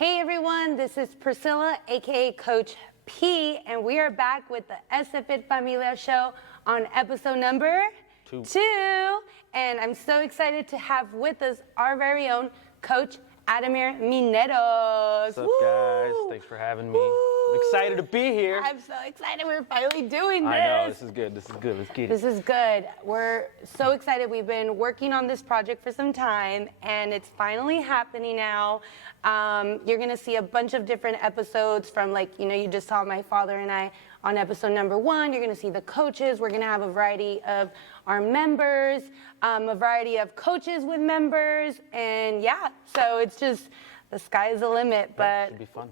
Hey everyone, this is Priscilla, aka Coach P, and we are back with the SFit Familia show on episode number two. And I'm so excited to have with us our very own Coach Ademir Mineros. What's up, guys? Thanks for having me. I'm excited to be here. I'm so excited we're finally doing this. I know, this is good. This is good. Let's get it. This is good. We're so excited. We've been working on this project for some time, and it's finally happening now. You're going to see a bunch of different episodes from, like, you just saw my father and I on episode number 1. You're going to see the coaches. We're going to have a variety of our members, a variety of coaches with members, and yeah, so it's just, the sky is the limit. But it should be fun.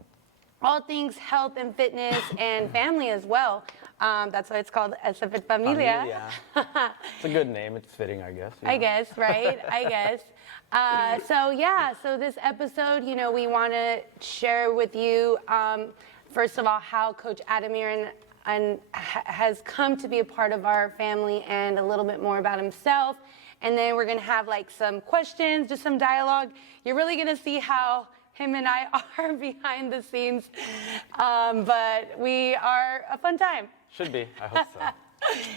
All things health and fitness and family as well. That's why it's called SFit Familia. It's a good name. It's fitting, I guess. I guess, right? I guess. So this episode, we want to share with you, first of all, how Coach Ademir has come to be a part of our family and a little bit more about himself. And then we're going to have like some questions, just some dialogue. You're really going to see how him and I are behind the scenes, but we are a fun time. Should be, I hope so.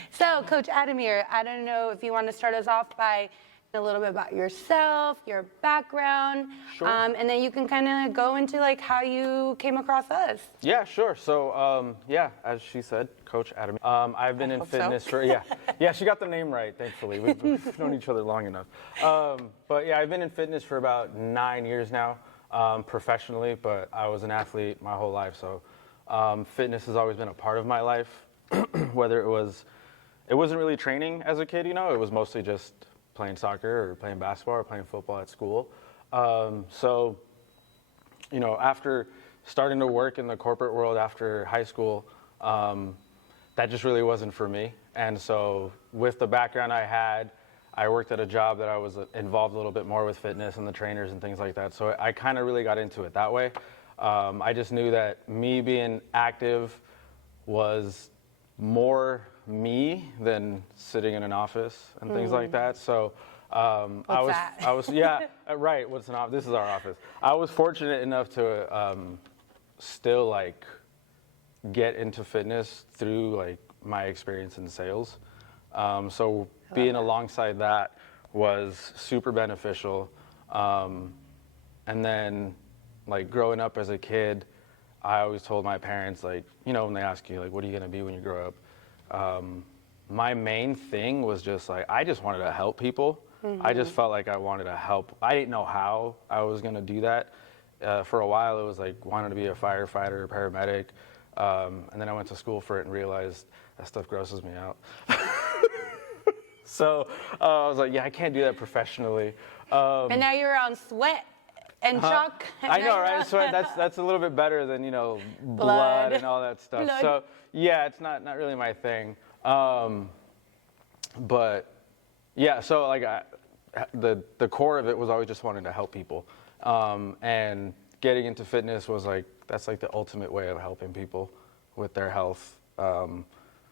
So, Coach Ademir, I don't know if you want to start us off by a little bit about yourself, your background, sure. And then you can kind of go into like how you came across us. Yeah, sure. So, as she said, Coach Ademir. I've been in fitness for, she got the name right, thankfully. We've known each other long enough. But yeah, I've been in fitness for about 9 years now. Professionally, but I was an athlete my whole life, so fitness has always been a part of my life. Whether it wasn't really training as a kid, it was mostly just playing soccer or playing basketball or playing football at school. So, after starting to work in the corporate world after high school, that just really wasn't for me. And so with the background I had, I worked at a job that I was involved a little bit more with fitness and the trainers and things like that. So I kind of really got into it that way. I just knew that me being active was more me than sitting in an office and things like that. So I was right. What's an office? This is our office. I was fortunate enough to still like get into fitness through like my experience in sales. So being alongside that was super beneficial. And then like growing up as a kid, I always told my parents, like, when they ask you, like, what are you going to be when you grow up? My main thing was just like, I just wanted to help people. Mm-hmm. I just felt like I wanted to help. I didn't know how I was going to do that. For a while, it was like wanting to be a firefighter or paramedic. And then I went to school for it and realized that stuff grosses me out. So I was like, I can't do that professionally. And now you're on sweat and chalk. I know, right? Sweat, that's a little bit better than, blood and all that stuff. Blood. So, yeah, it's not really my thing. But, yeah, so, like, the core of it was always just wanting to help people. And getting into fitness was, like, that's, like, the ultimate way of helping people with their health,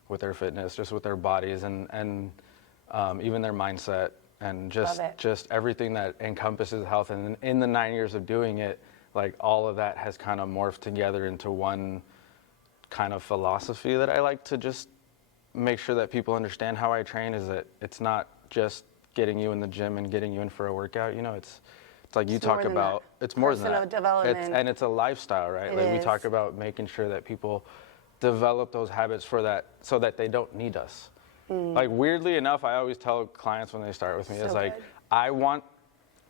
with their fitness, just with their bodies, and even their mindset, and just everything that encompasses health. And in the 9 years of doing it, like all of that has kind of morphed together into one kind of philosophy that I like to just make sure that people understand how I train, is that it's not just getting you in the gym and getting you in for a workout. It's like you talk about, it's more than that. Development. And it's a lifestyle, right? Like we talk about making sure that people develop those habits so that they don't need us. Like weirdly enough, I always tell clients when they start with me, it's like, I want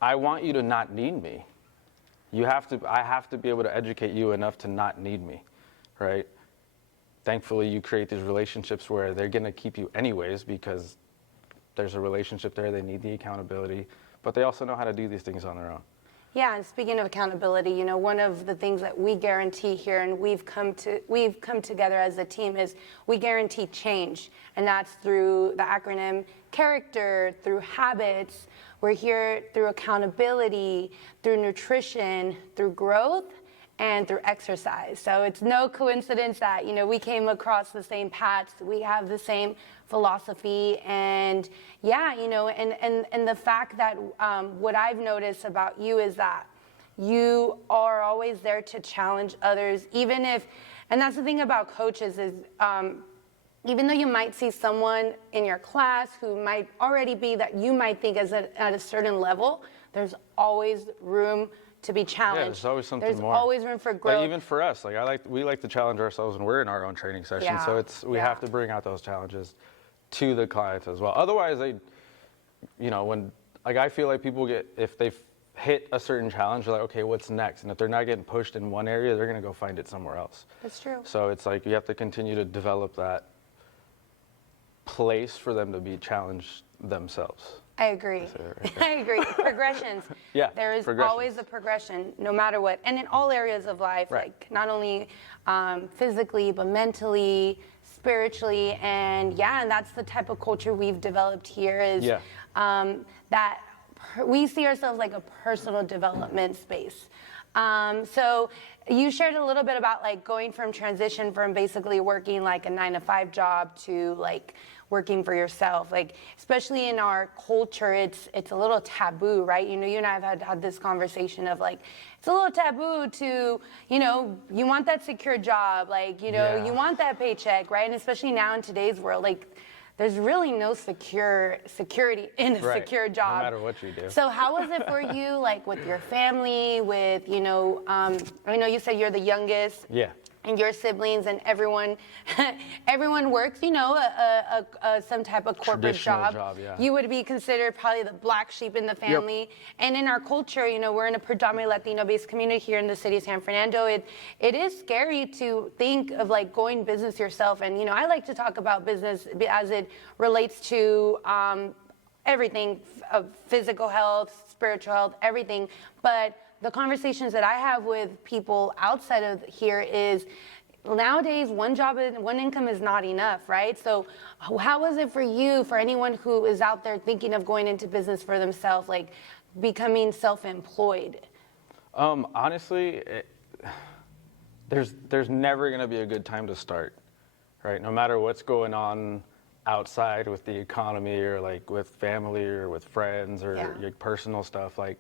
you to not need me. I have to be able to educate you enough to not need me, right? Thankfully, you create these relationships where they're gonna keep you anyways because there's a relationship there, they need the accountability, but they also know how to do these things on their own. Yeah, and speaking of accountability, one of the things that we guarantee here, and we've come together as a team, is we guarantee change, and that's through the acronym character, through habits. We're here through accountability, through nutrition, through growth, and through exercise. So it's no coincidence that, we came across the same paths, we have the same philosophy, and and the fact that what I've noticed about you is that, you are always there to challenge others, even if, and that's the thing about coaches is, even though you might see someone in your class who might already be that you might think is at a certain level, there's always room to be challenged. Yeah, there's always something there's more. There's always room for growth. Like even for us, like we like to challenge ourselves when we're in our own training session. Yeah. So we have to bring out those challenges to the clients as well. Otherwise, I feel like people if they've hit a certain challenge, they're like, okay, what's next? And if they're not getting pushed in one area, they're going to go find it somewhere else. That's true. So it's like you have to continue to develop that place for them to be challenged themselves. I agree. I agree. Progressions. Yeah. There is always a progression, no matter what, and in all areas of life, right. like not only physically, but mentally, spiritually, and that's the type of culture we've developed here. Is that we see ourselves like a personal development space. So you shared a little bit about like going from transition from basically working like a 9-to-5 job to like working for yourself. Like, especially in our culture, it's a little taboo, right? You and I have had this conversation of like, it's a little taboo to, you want that secure job, like, you want that paycheck, right? And especially now in today's world, like, there's really no security in a secure job. No matter what you do. So how was it for you, like with your family, with, I know you said you're the youngest. Yeah. And your siblings and everyone works, some type of corporate job. Yeah. You would be considered probably the black sheep in the family. Yep. And in our culture, we're in a predominantly Latino-based community here in the city of San Fernando. It is scary to think of like going business yourself. And, I like to talk about business as it relates to everything, physical health, spiritual health, everything. But the conversations that I have with people outside of here is nowadays one job and one income is not enough, right? So how was it for you, for anyone who is out there thinking of going into business for themselves, like becoming self-employed? Honestly, there's never going to be a good time to start, right? No matter what's going on outside with the economy or like with family or with friends or your personal stuff, like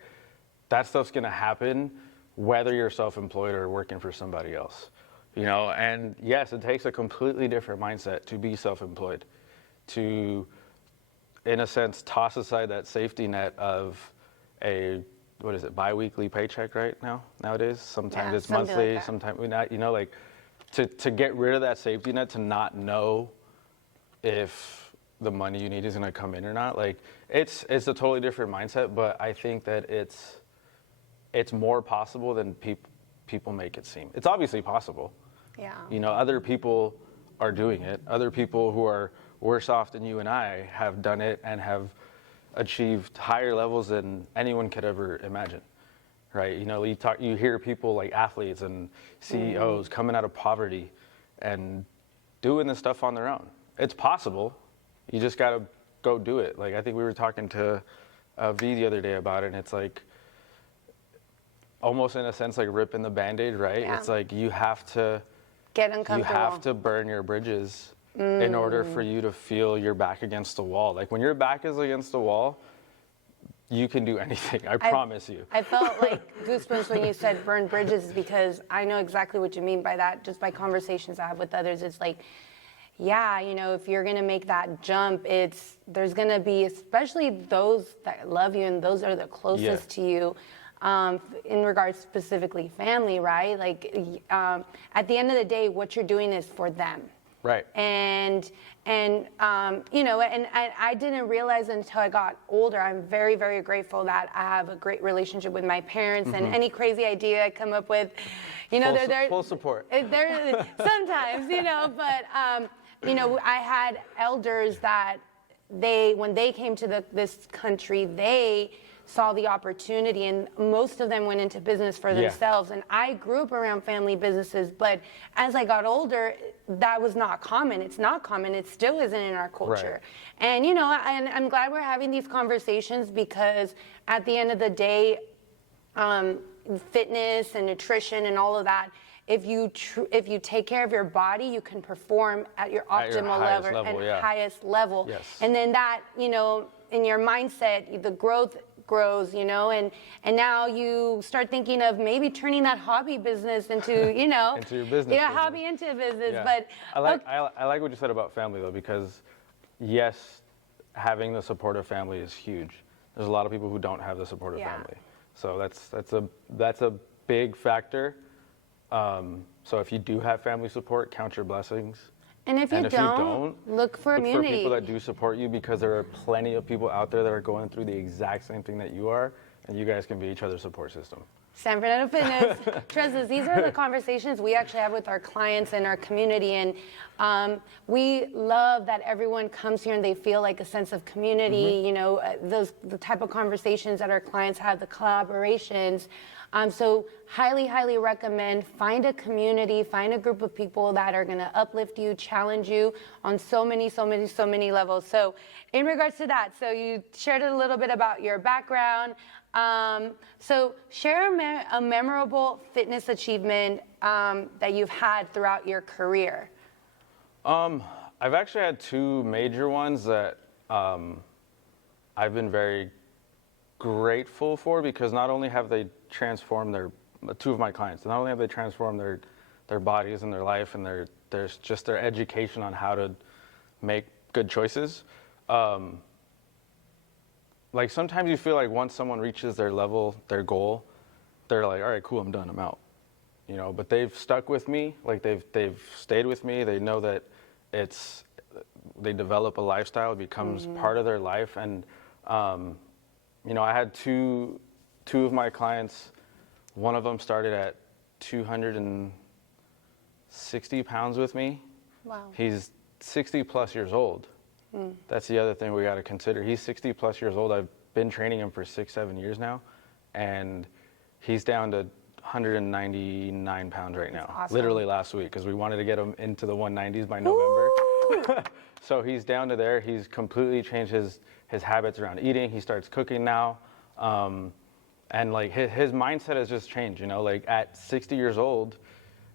that stuff's going to happen whether you're self-employed or working for somebody else, and yes, it takes a completely different mindset to be self-employed, to, in a sense, toss aside that safety net of a, bi-weekly paycheck right nowadays. Sometimes it's monthly, like sometimes not, like to get rid of that safety net, to not know if the money you need is going to come in or not. Like it's a totally different mindset, but I think that it's more possible than people make it seem. It's obviously possible. Yeah. Other people are doing it. Other people who are worse off than you and I have done it and have achieved higher levels than anyone could ever imagine, right? You hear people like athletes and CEOs coming out of poverty and doing this stuff on their own. It's possible. You just got to go do it. Like, I think we were talking to V the other day about it, and it's like, almost in a sense like ripping the Band-Aid, right? Yeah. It's like you have to get uncomfortable. You have to burn your bridges in order for you to feel your back against the wall. Like when your back is against the wall, you can do anything. I promise you. I felt like goosebumps when you said burn bridges, because I know exactly what you mean by that, just by conversations I have with others. It's like, if you're going to make that jump, there's going to be, especially those that love you and those that are the closest to you, in regards specifically family, right? Like, at the end of the day, what you're doing is for them. Right. And I didn't realize until I got older. I'm very, very grateful that I have a great relationship with my parents, and any crazy idea I come up with, they're full support. They're sometimes, but I had elders that when they came to this country, they saw the opportunity, and most of them went into business for themselves. And I grew up around family businesses, but as I got older, that was not common. It's not common. It still isn't in our culture. Right. And and I'm glad we're having these conversations, because at the end of the day, fitness and nutrition and all of that, if you take care of your body, you can perform at your optimal level and highest level. Yes. And then that, in your mindset, the growth grows, you know, and now you start thinking of maybe turning that hobby business into, you know, into your business. Hobby into a business. Yeah. But I like what you said about family though, because yes, having the supportive family is huge. There's a lot of people who don't have the supportive family, so that's a big factor. So if you do have family support, count your blessings. And if you don't, look for look community. for people that do support you, because there are plenty of people out there that are going through the exact same thing that you are, and you guys can be each other's support system. San Fernando Fitness, trust us, these are the conversations we actually have with our clients and our community, and we love that everyone comes here and they feel like a sense of community, you know, the type of conversations that our clients have, the collaborations. So highly recommend, find a community, find a group of people that are gonna uplift you, challenge you on so many levels. So in regards to that, so you shared a little bit about your background. So share a memorable fitness achievement that you've had throughout your career. I've actually had two major ones that I've been very grateful for, because not only have they transformed two of my clients, not only have they transformed their bodies and their life and their education on how to make good choices. Like sometimes you feel like once someone reaches their level, their goal, they're like, all right, cool, I'm done, I'm out. You know, but they've stuck with me, like they've stayed with me. They know that they develop a lifestyle, it becomes part of their life. And, you know, I had two of my clients, one of them started at 260 pounds with me. Wow. He's 60 plus years old. That's the other thing we got to consider. He's 60 plus years old. I've been training him for 6-7 years now, and he's down to 199 pounds right now. Awesome. Literally last week, because we wanted to get him into the 190s by November. So he's down to there. He's completely changed his habits around eating. He starts cooking now, and like his mindset has just changed. You know, like at 60 years old,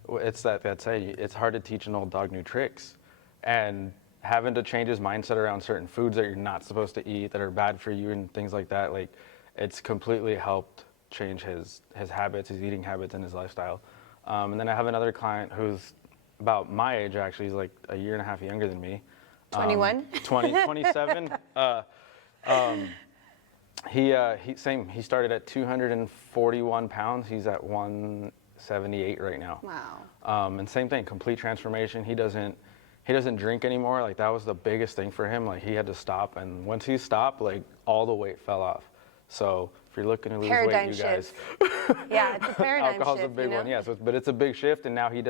it's that saying, it's hard to teach an old dog new tricks, and having to change his mindset around certain foods that you're not supposed to eat, that are bad for you and things like that, like it's completely helped change his habits, his eating habits, and his lifestyle. And then I have another client who's about my age, actually. He's like a year and a half younger than me. 21? 27. He started at 241 pounds. He's at 178 right now. Wow. And same thing, complete transformation. He doesn't drink anymore. Like that was the biggest thing for him. Like he had to stop, and once he stopped, like all the weight fell off. So if you're looking to lose weight, you guys. Yeah, it's a paradigm Alcohol's shift. a big you know? one, yeah. But it's a big shift, and now he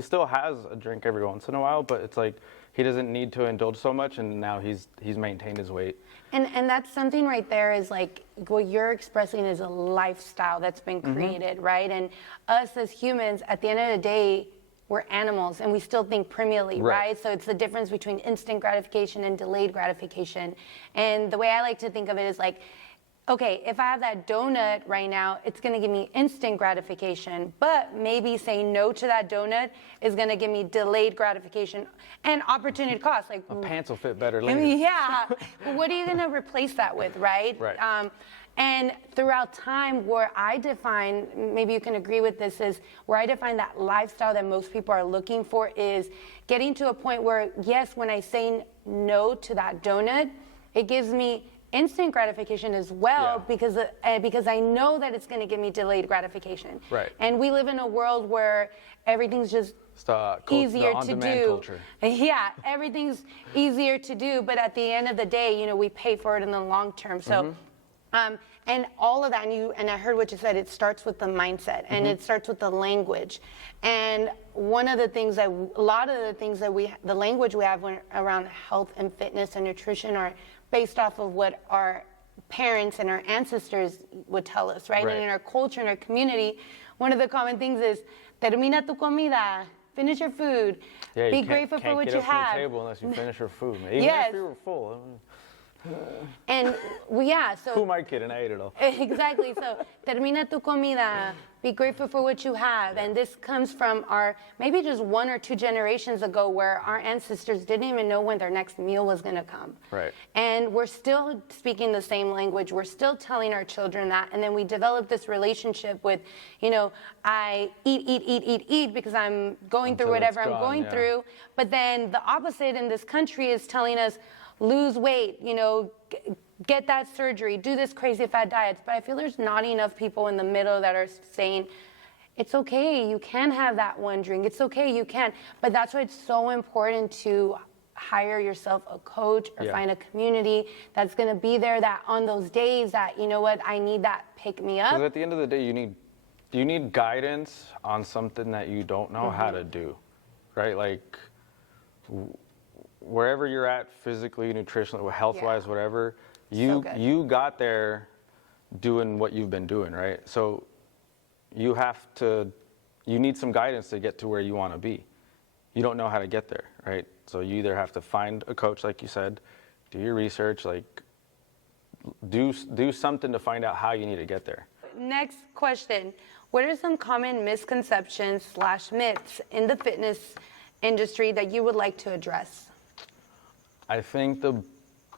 still has a drink every once in a while, but it's like he doesn't need to indulge so much, and now he's maintained his weight. And that's something right there, is like what you're expressing is a lifestyle that's been created, right? And us as humans, at the end of the day, we're animals, and we still think primarily, right? So it's the difference between instant gratification and delayed gratification. And the way I like to think of it is like, okay, if I have that donut right now, it's gonna give me instant gratification, but maybe saying no to that donut is gonna give me delayed gratification and opportunity cost. Like, My pants will fit better later. I mean, yeah. What are you gonna replace that with, right? Right. And throughout time, where I define, maybe you can agree with this, is where I define that lifestyle that most people are looking for is getting to a point where, yes, when I say no to that donut, it gives me instant gratification as well, because I know that it's going to give me delayed gratification. Right. And we live in a world where everything's just easier to do. Culture. Yeah, everything's easier to do, but at the end of the day, you know, we pay for it in the long term. So. And all of that, and I heard what you said, it starts with the mindset, and it starts with the language. And one of the things that, a lot of the things that the language we have around health and fitness and nutrition are based off of what our parents and our ancestors would tell us, right? And in our culture, in our community, one of the common things is, termina tu comida, finish your food, be grateful for what you have. Can't get up from the table unless you finish your food. Even if you were full. And so. Who am I kidding? I ate it all. Exactly. So, termina tu comida. Be grateful for what you have. And this comes from maybe just 1 or 2 generations ago, where our ancestors didn't even know when their next meal was going to come. Right. And we're still speaking the same language. We're still telling our children that. And then we develop this relationship with, I eat because I'm going through whatever I'm going through. But then the opposite in this country is telling us, lose weight, get that surgery, do this crazy fat diets. But I feel there's not enough people in the middle that are saying, it's okay, you can have that one drink. It's okay, you can. But that's why it's so important to hire yourself a coach or find a community that's going to be there that on those days that, I need that pick me up. Because at the end of the day, you need guidance on something that you don't know how to do, right? Like, wherever you're at physically, nutritionally, health-wise, whatever, you got there doing what you've been doing, right? So you need some guidance to get to where you want to be. You don't know how to get there, right? So you either have to find a coach, like you said, do your research, like do something to find out how you need to get there. Next question. What are some common misconceptions/myths in the fitness industry that you would like to address? I think the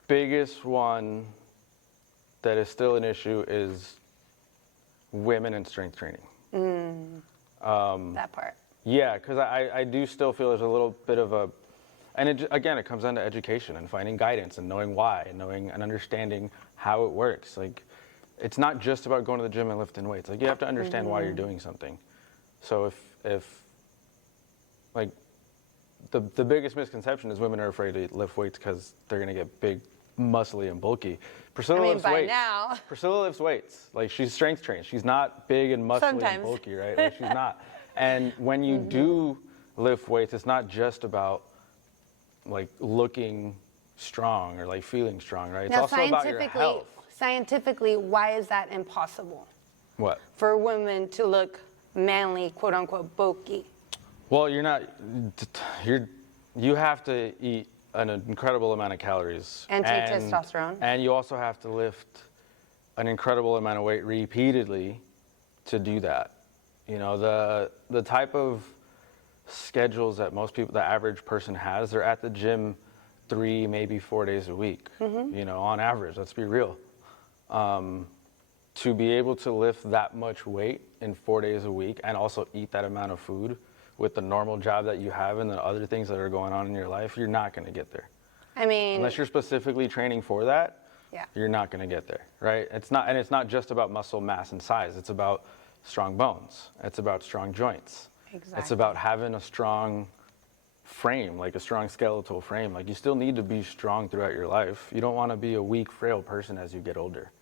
biggest one that is still an issue is women in strength training. That part. Yeah, because I do still feel there's a little bit of a, and it comes down to education and finding guidance and knowing why and knowing and understanding how it works. Like, it's not just about going to the gym and lifting weights. Like, you have to understand why you're doing something. So if like, the biggest misconception is women are afraid to lift weights because they're going to get big, muscly, and bulky. Priscilla lifts weights. Now. Priscilla lifts weights. Like, she's strength trained. She's not big and muscly and bulky, right? Like, she's not. And when you do lift weights, it's not just about, like, looking strong or, like, feeling strong, right? It's now, also about your health. Scientifically, why is that impossible? What? For women to look manly, quote unquote, bulky. Well, you have to eat an incredible amount of calories. And take testosterone. And you also have to lift an incredible amount of weight repeatedly to do that. The type of schedules that the average person has, they're at the gym 3, maybe 4 days a week, on average, let's be real. To be able to lift that much weight in 4 days a week and also eat that amount of food with the normal job that you have and the other things that are going on in your life, you're not going to get there. I mean, unless you're specifically training for that, you're not going to get there, right? It's not just about muscle mass and size. It's about strong bones. It's about strong joints. Exactly. It's about having a strong frame, like a strong skeletal frame. Like, you still need to be strong throughout your life. You don't want to be a weak, frail person as you get older.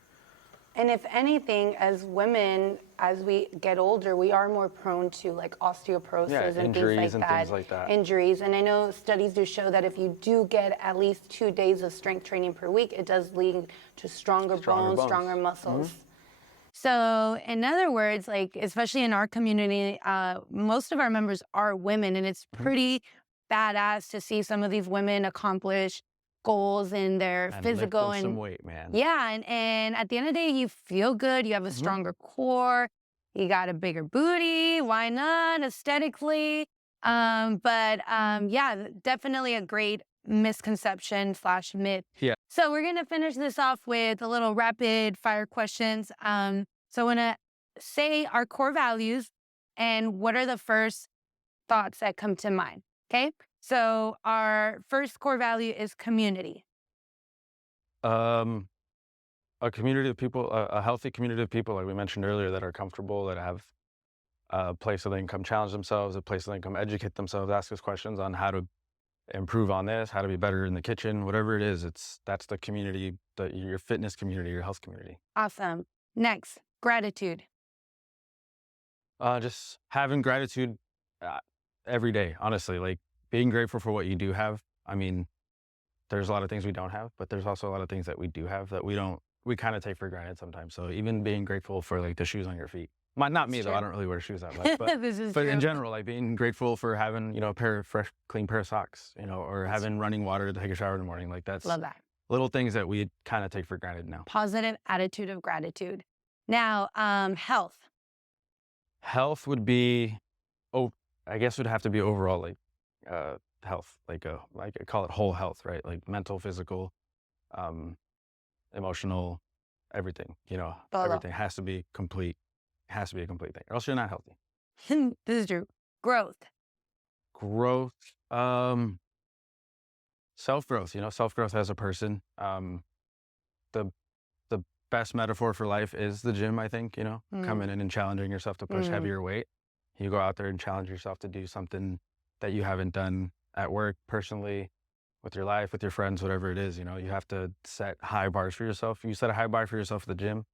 And if anything, as women, as we get older, we are more prone to, like, osteoporosis and things like that. Injuries. And I know studies do show that if you do get at least 2 days of strength training per week, it does lead to stronger bones, stronger muscles. So in other words, like, especially in our community, most of our members are women, and it's pretty badass to see some of these women accomplish goals in their physical and some weight, man. Yeah, and at the end of the day, you feel good. You have a stronger core. You got a bigger booty. Why not? Aesthetically, yeah, definitely a great misconception/myth. Yeah. So we're gonna finish this off with a little rapid fire questions. So I want to say our core values and what are the first thoughts that come to mind. Okay. So our first core value is community. A community of people, a healthy community of people, like we mentioned earlier, that are comfortable, that have a place where they can come challenge themselves, a place where they can come educate themselves, ask us questions on how to improve on this, how to be better in the kitchen, whatever it is. That's the community, your fitness community, your health community. Awesome. Next, gratitude. Just having gratitude every day, honestly, like being grateful for what you do have. I mean, there's a lot of things we don't have, but there's also a lot of things that we do have that we kind of take for granted sometimes. So even being grateful for, like, the shoes on your feet. Not me, though. I don't really wear shoes that much. But, but in general, like, being grateful for having, a pair of fresh, clean pair of socks, or having running water to take a shower in the morning. Like, Love that. little things that we kind of take for granted now. Positive attitude of gratitude. Now, health. Health would be, oh, I guess would have to be overall like health, like I call it whole health, right? Like mental, physical, um, emotional, everything. Todo. Everything has to be complete. Has to be a complete thing, or else you're not healthy. This is true. Growth. Growth, self-growth. Self-growth as a person. The the best metaphor for life is the gym. I think coming in and challenging yourself to push heavier weight. You go out there and challenge yourself to do something that you haven't done at work, personally, with your life, with your friends, whatever it is. You have to set high bars for yourself. If you set a high bar for yourself at the gym,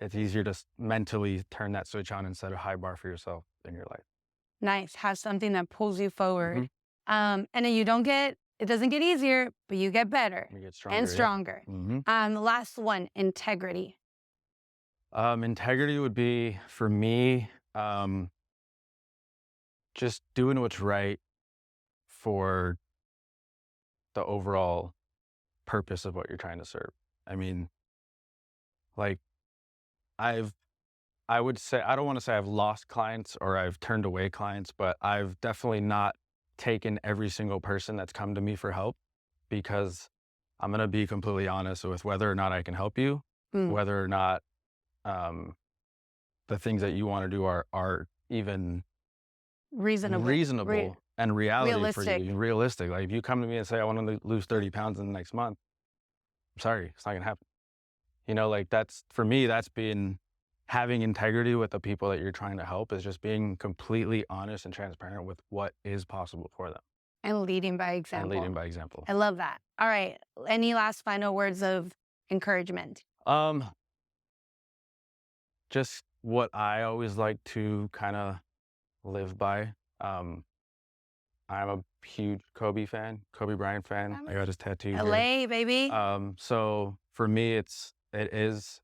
it's easier to mentally turn that switch on and set a high bar for yourself in your life. Nice. Have something that pulls you forward. And then it doesn't get easier, but you get better. You get stronger. And stronger. Yeah. The last one, integrity. Integrity would be, for me, just doing what's right for the overall purpose of what you're trying to serve. I mean, like, I would say, I don't want to say I've lost clients or I've turned away clients, but I've definitely not taken every single person that's come to me for help, because I'm going to be completely honest with whether or not I can help you, whether or not the things that you want to do are even reasonable and realistic for you. Realistic. Like if you come to me and say, I want to lose 30 pounds in the next month, I'm sorry, it's not going to happen. Like for me, that's been having integrity with the people that you're trying to help, is just being completely honest and transparent with what is possible for them. And leading by example. I love that. All right. Any last final words of encouragement? Just what I always like to kind of live by. I'm a huge Kobe Bryant fan. I got his tattoo LA, here. baby. So for me,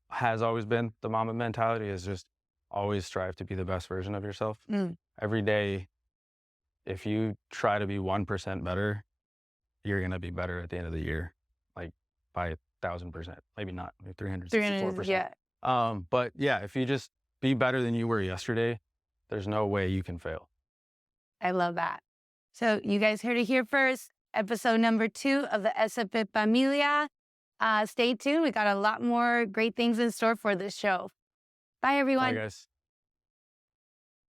has always been the Mamba mentality, is just always strive to be the best version of yourself. Every day, if you try to be 1% better, you're going to be better at the end of the year, like by 1,000%, maybe not, maybe 364%. Yeah. But yeah, if you just be better than you were yesterday, there's no way you can fail. I love that. So you guys heard it here first. Episode number 2 of the SF Familia. Stay tuned. We got a lot more great things in store for this show. Bye, everyone. Bye, guys.